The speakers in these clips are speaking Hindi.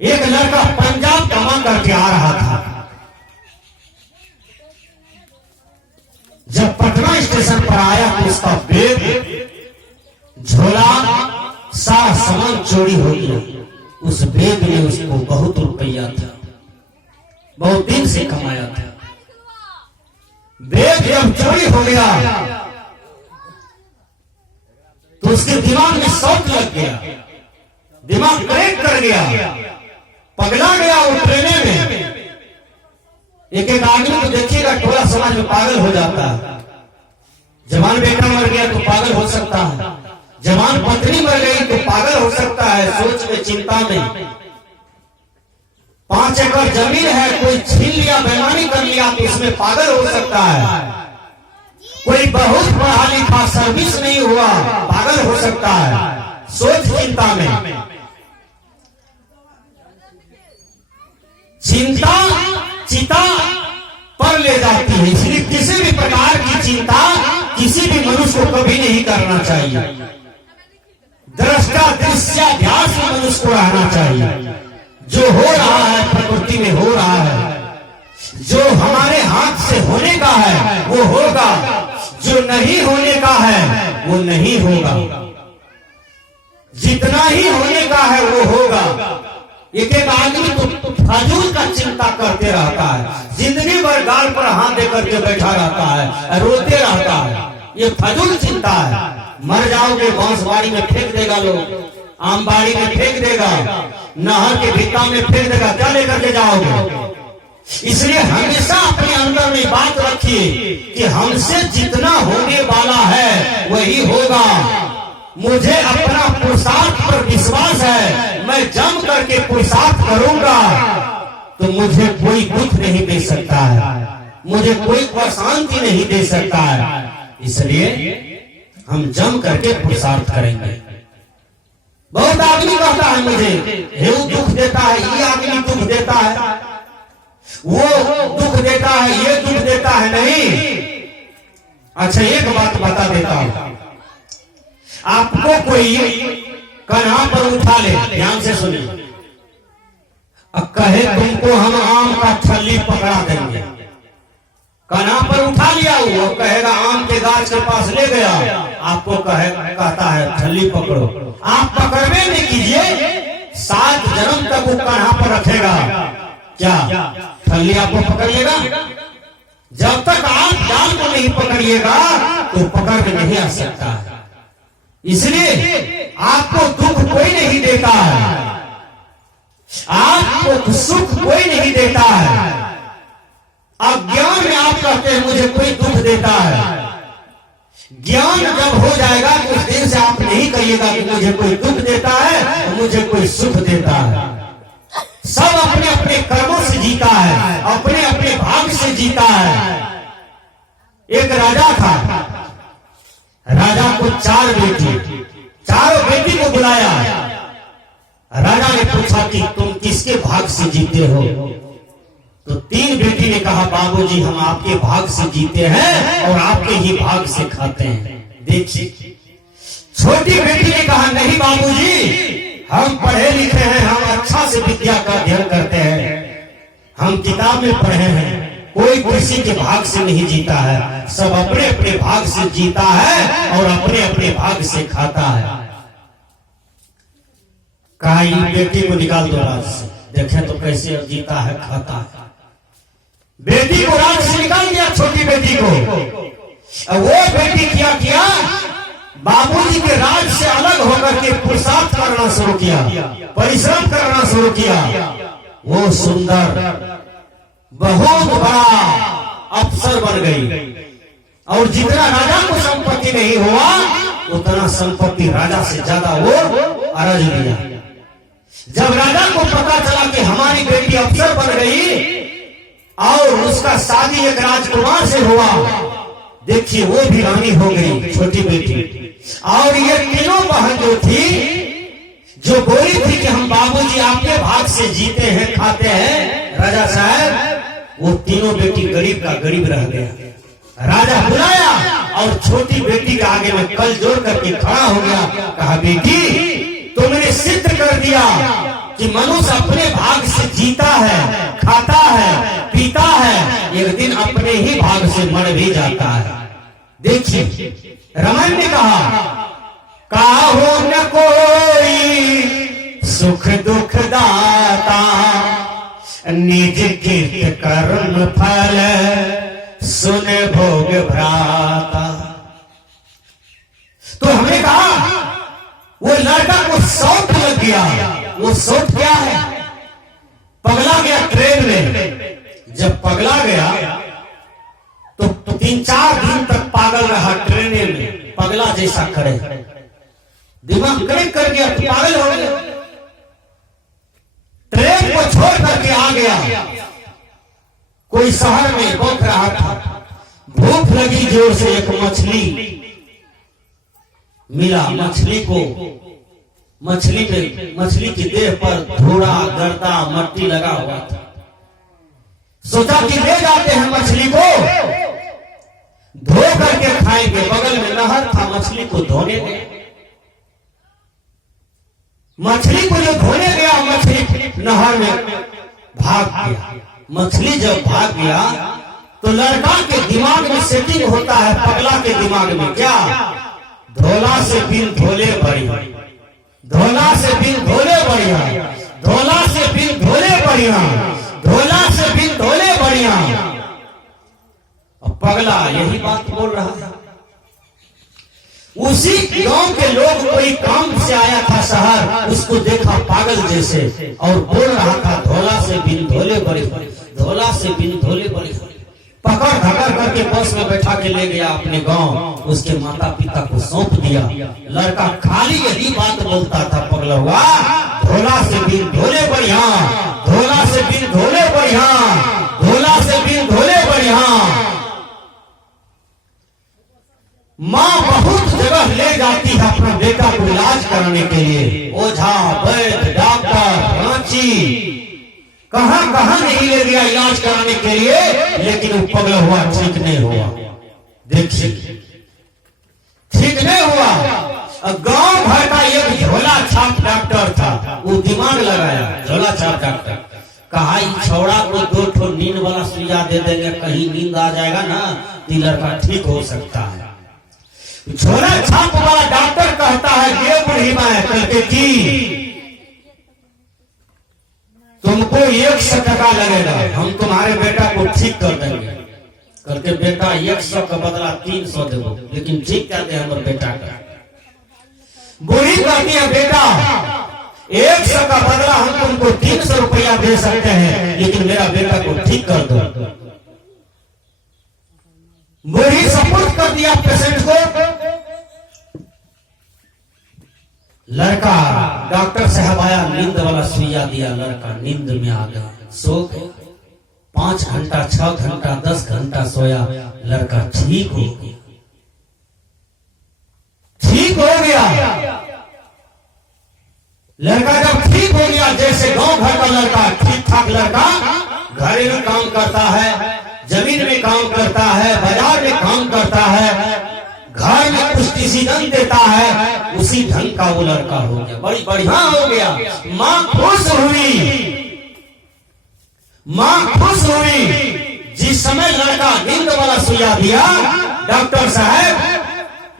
एक लड़का पंजाब कमा करके आ रहा था। जब पटना स्टेशन पर आया तो उसका बैग, झोला, सारा सामान चोरी हो गया। उस बैग में उसको बहुत रुपया था, बहुत दिन से कमाया था। बैग जब चोरी हो गया तो उसके दिमाग में शॉक लग गया, दिमाग ब्रेक कर गया, पगला गया। वो ट्रेने में एक एक आदमी को देखिएगा टोला समाज में पागल हो जाता है। जवान बेटा मर गया तो पागल हो सकता है, जवान पत्नी मर गई तो पागल हो सकता है। सोच में, चिंता में 5 एकड़ जमीन है, कोई छीन लिया, बेईमानी कर लिया तो उसमें पागल हो सकता है। कोई बहुत पढ़ा लिखा, सर्विस नहीं हुआ, पागल हो सकता है। सोच चिंता में, चिंता चिता पर ले जाती है। इसलिए किसी भी प्रकार की चिंता किसी भी मनुष्य को कभी नहीं करना चाहिए। दृष्टा दृश्याध्यास में मनुष्य को रहना चाहिए। जो हो रहा है प्रकृति में हो रहा है, जो हमारे हाथ से होने का है वो होगा, जो नहीं होने का है वो नहीं होगा। जितना ही होने का है वो होगा। एक एक आदमी तो फाजूल का चिंता करते रहता है, जिंदगी भर गाल पर हाथ देकर के बैठा रहता है, रोते रहता है। ये फाजूल चिंता है। मर जाओगे बांसबाड़ी में फेंक देगा लोग, आमबाड़ी में फेंक देगा, नहर के भित्ता में फेंक देगा, क्या लेकर के जाओगे? इसलिए हमेशा अपने अंदर में बात रखिए कि हमसे जितना होने वाला है वही होगा। मुझे अपना पुरुषार्थ पर विश्वास है, मैं जम करके पुरुषार्थ करूंगा तो मुझे कोई दुख नहीं दे सकता है, मुझे कोई अशांति नहीं दे सकता है। इसलिए हम जम करके पुरुषार्थ करेंगे। बहुत आदमी कहता है मुझे ये दुख देता है, ये आदमी दुख देता है, वो दुख देता है, ये दुख देता है। नहीं, अच्छा एक बात बता देता हूं, आपको कोई कन्हा पर उठा ले, ध्यान से सुनिए, अब कहे तुमको हम आम का ठल्ली पकड़ा देंगे, कन्हा पर उठा लिया, वो कहेगा आम के गाछ के पास ले गया, आपको कहता है ठल्ली पकड़ो। आप पकड़वे नहीं कीजिए, 7 जन्म तक वो कन्हा पर रखेगा, क्या ठल्ली आपको पकड़ लेगा? जब तक आप जाल को नहीं पकड़िएगा तो पकड़ में नहीं आ सकता है। इसलिए आपको दुख कोई नहीं देता है, आपको सुख कोई नहीं देता है। अज्ञान में आप कहते हैं मुझे कोई दुख देता है, ज्ञान जब हो जाएगा कुछ दिन से आप नहीं कहिएगा कि मुझे कोई दुख देता है, मुझे कोई सुख देता है। सब अपने अपने कर्मों से जीता है, अपने अपने भाग से जीता है। एक राजा था, राजा को 4 बेटी, चारों बेटी को बुलाया। राजा ने पूछा कि तुम किसके भाग से जीते हो? तो 3 बेटी ने कहा बाबूजी हम आपके भाग से जीते हैं और आपके ही भाग से खाते हैं। देखिए, छोटी बेटी ने कहा नहीं बाबूजी हम पढ़े लिखे हैं, हम अच्छा से विद्या का अध्ययन करते हैं, हम किताब में पढ़े हैं, कोई किसी के भाग से नहीं जीता है, सब अपने अपने भाग से जीता है और अपने अपने भाग से खाता है। कहा बेटी को निकाल दो राज से, देखें तो कैसे अब जीता है, खाता है। बेटी को राज से निकाल दिया, छोटी बेटी को। वो बेटी क्या किया, बाबूजी के राज से अलग होकर के पुरुषार्थ करना शुरू किया, परिश्रम करना शुरू किया। वो सुंदर बहुत बड़ा अफसर बन गई और जितना राजा को संपत्ति नहीं हुआ उतना संपत्ति राजा से ज्यादा वो अर्ज लिया। जब राजा को पता चला कि हमारी बेटी अफसर बन गई और उसका शादी एक राजकुमार से हुआ, देखिए वो भी रानी हो गई छोटी बेटी। और ये तीनों बहन जो थी, जो बोली थी कि हम बाबूजी आपके भाग से जीते हैं, खाते हैं राजा साहब, वो तीनों बेटी गरीब का गरीब रह गया। राजा बुलाया और छोटी बेटी के आगे में कल जोड़ करके खड़ा हो गया, कहा बेटी तुमने सिद्ध कर दिया कि मनुष्य अपने भाग से जीता है, खाता है, पीता है, एक दिन अपने ही भाग से मर भी जाता है। देखिए रामायण ने कहा हो न कोई सुख दुख दाता, निज कृत कर्म फल सुन भोग भ्राता। तो हमने कहा वो लड़का को शौक लग गया। वो शौक क्या है? पगला गया ट्रेन में। जब पगला गया तो 3-4 दिन तक पागल रहा ट्रेन में, पगला जैसा खड़े, दिमाग कड़क कर गया, पागल हो गया। ट्रेन को छोड़ करके आ गया, कोई शहर में भूख रहा था, भूख लगी जोर से, एक मछली मिला। मछली की देह पर धूड़ा गर्दा मट्टी लगा हुआ था। सोचा कि ले जाते हैं मछली को, धो करके खाएंगे। बगल में नहर था, मछली को धोने गए। मछली को जो धोने गया, मछली नहर में भाग गया। मछली जब भाग गया तो लड़का के दिमाग में सेटिंग होता है, पगला के दिमाग में क्या? धोला से बिन धोले बढ़िया, धोला से बिन धोले बढ़िया, धोला से बिन धोले बढ़िया, धोला से बिन धोले बढ़िया। अब पगला यही बात बोल रहा है। उसी गांव के लोग कोई काम से आया था शहर, उसको देखा पागल जैसे और बोल रहा था धोला से बिन धोले बड़ी, धोला से बिन धोले बड़ी। पकड़ धकड़ करके बस में बैठा के ले गया अपने गांव, उसके माता पिता को सौंप दिया। लड़का खाली यही बात बोलता था, पगला हुआ, धोला से बिन धोले बढ़िया, धोला से बिन धोले बढ़िया, धोला से बिन धोले बढ़िया। माँ बहुत जगह ले जाती है अपना बेटा को इलाज कराने के लिए, ओझा, वैद्य, डॉक्टर, रांची, कहां कहां नहीं ले गया इलाज कराने के लिए, लेकिन वो पगला हुआ ठीक नहीं हुआ। देखिए ठीक नहीं हुआ। गांव भर का एक झोला छाप डॉक्टर था, वो दिमाग लगाया, झोला छाप डॉक्टर। कहा छौड़ा को 2 ठो नींद वाला सुइया दे देंगे, कहीं नींद आ जाएगा ना, तो लड़का ठीक हो सकता है। झोला छाप वाला डॉक्टर कहता है ये बुढ़ी माँ करके की तुमको 100 टका लगेगा, हम तुम्हारे बेटा को ठीक कर देंगे। करके बेटा 100 का बदला 300 देवो, लेकिन ठीक करते हैं हमारे बेटा का। बुढ़ी कहती है बेटा 100 का बदला हम तुमको 300 रुपया दे सकते हैं, लेकिन मेरा बेटा को ठीक कर दो। बुढ़ी सपोर्ट कर दिया पेशेंट को। लड़का डॉक्टर साहब आया, नींद वाला सुइया दिया, लड़का नींद में आ गया, सो गया। 5 घंटा, 6 घंटा, 10 घंटा सोया, लड़का ठीक हो गया, ठीक हो गया। लड़का जब ठीक हो गया, जैसे गांव भर का लड़का ठीक ठाक लड़का घरेलू काम करता है, जमीन में काम करता है, बाजार में काम करता है, घर में कुछ डिसीजन देता है, उसी ढंग का वो लड़का हो गया, बड़ी बढ़िया हो गया। माँ खुश हुई, माँ खुश हुई। जिस समय लड़का नींद वाला सुइया दिया डॉक्टर साहब,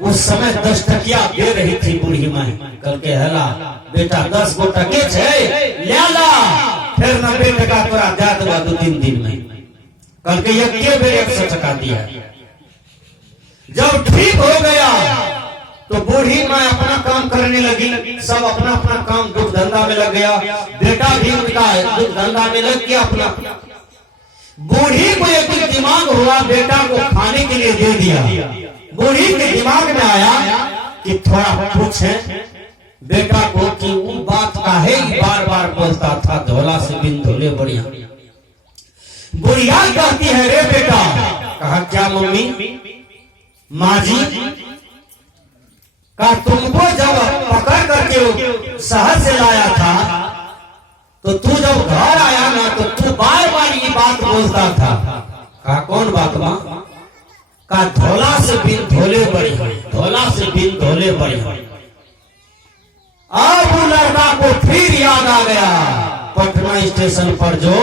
उस समय 10 टकिया दे रही थी बूढ़ी माँ। करके हला बेटा 10 गो टके छे ले ला, फिर 90 टका तोरा दे देबा 2-3 दिन में। करके एक बेर 100 टका दिया। जब ठीक हो गया तो बूढ़ी माँ अपना काम करने लगी, सब अपना अपना काम दुख धंधा में लग गया। बेटा भी उनका दुख धंधा में लग गया अपना। बूढ़ी को एक दिन दिमाग हुआ बेटा को खाने के लिए दे दिया। बूढ़ी के दिमाग में आया कि थोड़ा पूछे बेटा को कि वो बात का है बार बार बोलता था धोला से बिन धोले बढ़िया। बुढ़िया कहती है रे बेटा। कहा क्या मम्मी? माँ जी का तुमको जब पकड़ करके शहर से लाया था तो तू जब घर आया ना तो तू बार बार ये बात बोलता था। कहा कौन बात मां? का धोला से बिन धोले बड़ी, धोला से बिन धोले बड़ी। अब वो लड़का को फिर याद आ गया पटना स्टेशन पर जो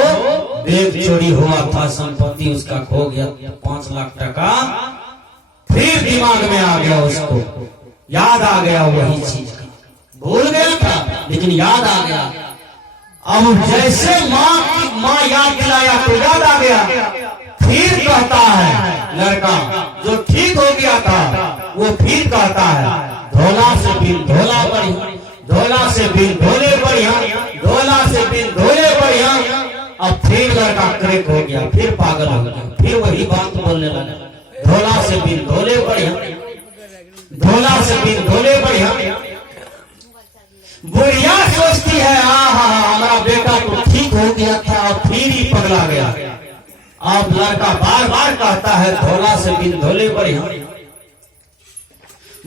बैग चोरी हुआ था, संपत्ति उसका खो गया 5 लाख टका। फिर दिमाग में आ गया, उसको याद आ गया वही चीज, भूल गया था लेकिन याद आ गया। अब जैसे माँ याद दिलाया तो याद आ गया। फिर कहता है लड़का जो ठीक हो गया था, वो फिर कहता है धोला से बिन धोला बढ़िया, धोला से बिन धोले बढ़िया, धोला से बिन धोले बढ़िया। अब फिर लड़का क्रैक हो गया, फिर पागल हो गया, फिर वही बात बोलने लगा, धोला से बिन धोले बढ़िया, धोला से बिन धोले बढ़िया। बुढ़िया सोचती है आहा हमारा बेटा तो ठीक हो गया था, फिर ही पगला गया। अब लड़का बार बार कहता है धोला से बिन धोले बढ़िया।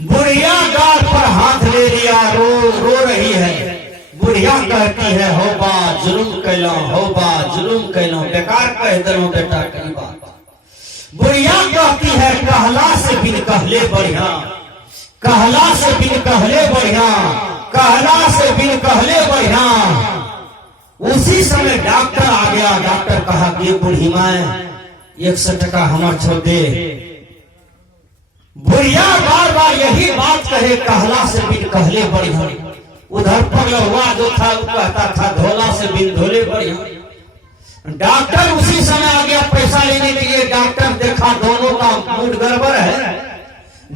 बुढ़िया गाल पर हाथ ले लिया, रो रही है। बुढ़िया कहती है हो बा जुलुम कैलो, हो बा जुलुम कैलो, बेकार कह दलो बेटा कई बात। बुढ़िया कहती है कहला से बिन कहले बढ़िया, कहला से बिन कहले बढ़िया, कहला से बिन कहले बढ़िया। उसी समय डॉक्टर आ गया। डॉक्टर कहा कि बूढ़ी माए 100 टका हमार छोड़ दे। बुढ़िया बार बार यही बात कहे कहला से बिन कहले बढ़िया। उधर पगला हुआ जो था वो कहता था धोला से बिन धोले बढ़िया। डॉक्टर उसी समय आ गया पैसा लेने के लिए। डॉक्टर देखा दोनों का मूड गड़बड़ है।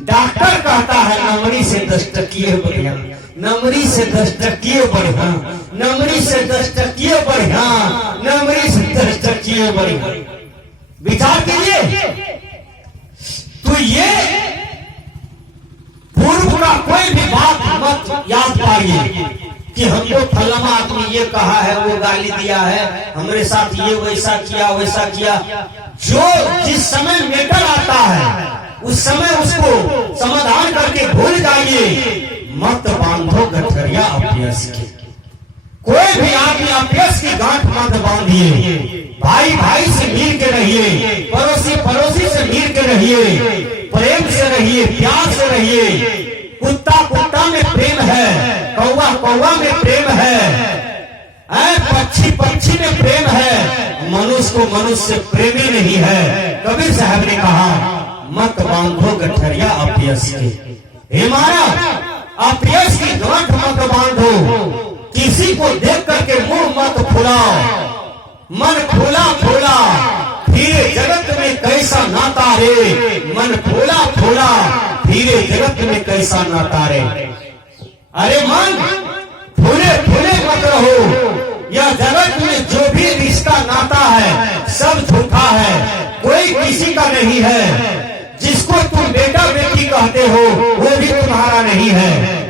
डॉक्टर कहता है नमरी से 10 टकिए बढ़िया, नमरी से 10 टकिए बढ़िया, नमरी से 10 टकिए बढ़िया, नमरी से 10 टकिए बढ़िया। विचार कीजिए तो ये पूर्व का कोई भी बात मत याद पाइए कि हमको फलाना आदमी ये कहा है, वो गाली दिया है, हमारे साथ ये वैसा किया वैसा किया। जो जिस समय मैटर आता है उस समय उसको समाधान करके भूल जाइए। मत बांधो गठरिया अपयस की। कोई भी आदमी अपयस की गांठ मत बांधिए। भाई भाई से मिल के रहिए, पड़ोसी पड़ोसी से मिल के रहिए, प्रेम से रहिए, प्यार से रहिए। कुत्ता कुत्ता में प्रेम है, कौवा कौवा में प्रेम है, पक्षी पक्षी में प्रेम है, मनुष्य को मनुष्य से प्रेम ही नहीं है। कबीर साहब ने कहा मत बांधो गठरिया अपयस के। हिमारा अपयस की गांठ मत बांधो। किसी को देख करके मुंह मत फुलाओ, मन फूला फूला फिर जगत में कैसा नाता रे, मन फूला फूला फिर जगत में कैसा नाता रे। अरे मन फूले फूले मत रहो। यह जगत में जो भी रिश्ता नाता है सब झूठा है, कोई किसी का नहीं है। जिसको तुम बेटा बेटी कहते हो वो भी तुम्हारा नहीं है।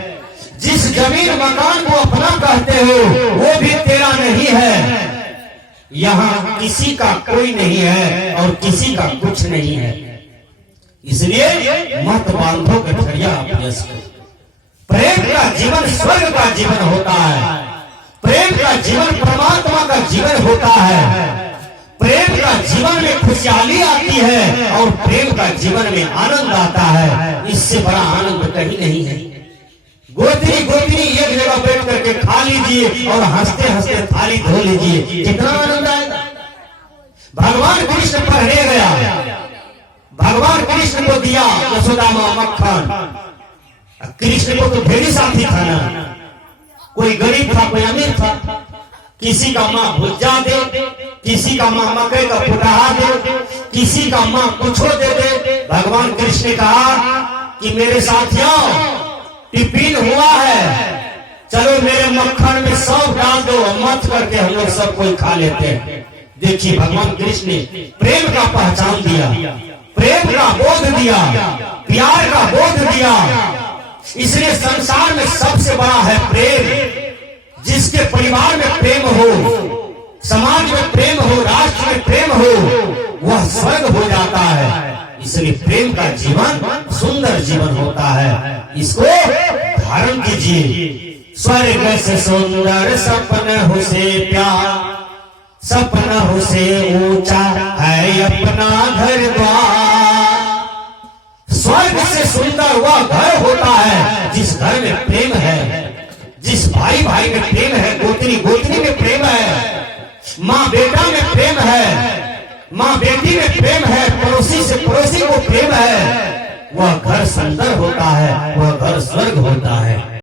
जिस जमीन मकान को अपना कहते हो वो भी तेरा नहीं है। यहाँ किसी का कोई नहीं है और किसी का कुछ नहीं है। इसलिए मत बांधो गठरिया अपयस को। प्रेम का जीवन स्वर्ग का जीवन होता है। प्रेम का जीवन परमात्मा का जीवन होता है। प्रेम का जीवन में खुशहाली आती है और प्रेम का जीवन में आनंद आता है। इससे बड़ा आनंद कहीं नहीं है। गोतनी गोतनी एक जगह बैठ करके खा लीजिए और हंसते हंसते थाली धो लीजिए, कितना आनंद आएगा। भगवान कृष्ण पहले गया, भगवान कृष्ण को दिया यशोदा मां मक्खन। कृष्ण को तो ढेरी साथी था ना, कोई गरीब था कोई अमीर था। किसी का माँ भुज्जा दे, किसी का माँ मकई का फुटाहा दे, किसी का माँ कुछो दे दे। भगवान कृष्ण ने कहा कि मेरे साथियों टिफिन हुआ है, चलो मेरे मक्खन में सौंफ डाल दो, मत करके हम लोग सब कोई खा लेते हैं। देखिए भगवान कृष्ण ने प्रेम का पहचान दिया, प्रेम का बोध दिया, प्यार का बोध दिया। इसलिए संसार में सबसे बड़ा है प्रेम। जिसके परिवार में प्रेम हो, समाज में प्रेम हो, राष्ट्र में प्रेम हो, वह स्वर्ग हो जाता है। इसलिए प्रेम का जीवन सुंदर जीवन होता है। इसको धारण कीजिए। स्वर्ग से सुंदर सपन हो से प्यार, सपना हो से ऊंचा है अपना घर द्वार। स्वर्ग से सुंदर वह घर होता है जिस घर में प्रेम है, भाई भाई में प्रेम है, गोतनी गोतनी में प्रेम है, माँ बेटा में प्रेम है, माँ बेटी में प्रेम है, पड़ोसी से पड़ोसी को प्रेम है, वह घर सुंदर होता है, वह घर स्वर्ग होता है।